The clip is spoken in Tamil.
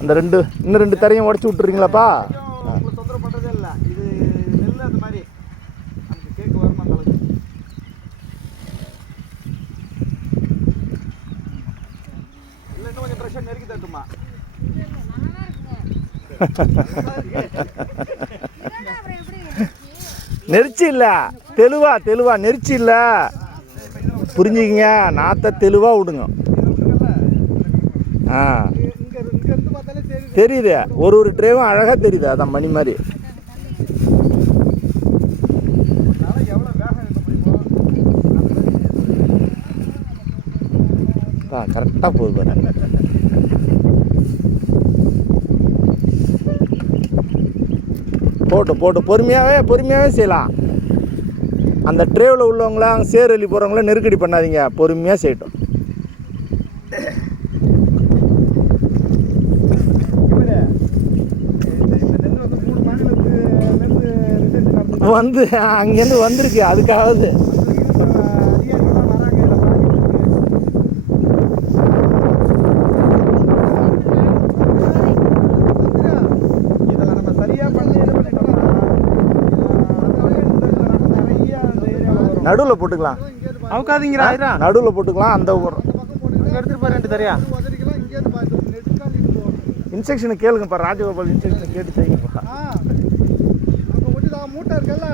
அந்த இன்னும் 2 தரையும் உடச்சி விட்டுறீங்களாப்பா? உங்களுக்கு தொந்தரவு பண்ணுறதே இல்லை. இது நெல் அந்த மாதிரி நமக்கு கேட்க வருமா அந்த அளவுக்கு. இல்லை இன்னும் கொஞ்சம் ப்ரெஷ்ஷாக நெருக்கி தட்டுமா? நெரிச்சி இல்லை, தெளிவா நெரிச்சி இல்லை. புரிஞ்சுக்கிங்க, நாற்றை தெளிவாக விடுங்க. ஆ தெரியுது, ஒரு ட்ரேவும் அழகாக தெரியுது. அதான் மணி மாதிரி. கரெக்டாக போகுது பாருங்க. போட்டு பொறுமையாகவே செய்யலாம். அந்த ட்ரேவில் உள்ளவங்களாம் சேர் அள்ளி போகிறவங்கள நெருக்கடி பண்ணாதீங்க, பொறுமையாக செய்யட்டும். வந்து அங்கேருந்து வந்திருக்கு, அதுக்காவது நடுவில் போட்டுக்கலாம். அவுக்காதீங்கடா, நடுவில் போட்டுக்கலாம். அந்த எடுத்துட்டு போய் 2 தரையா இன்ஸ்ட்ரக்ஷனை கேளுங்கப்பா. ராஜகோபால் இன்ஸ்ட்ரக்ஷனை கேட்டு செய்யுங்கப்பா. மூட்டை இருக்குல்ல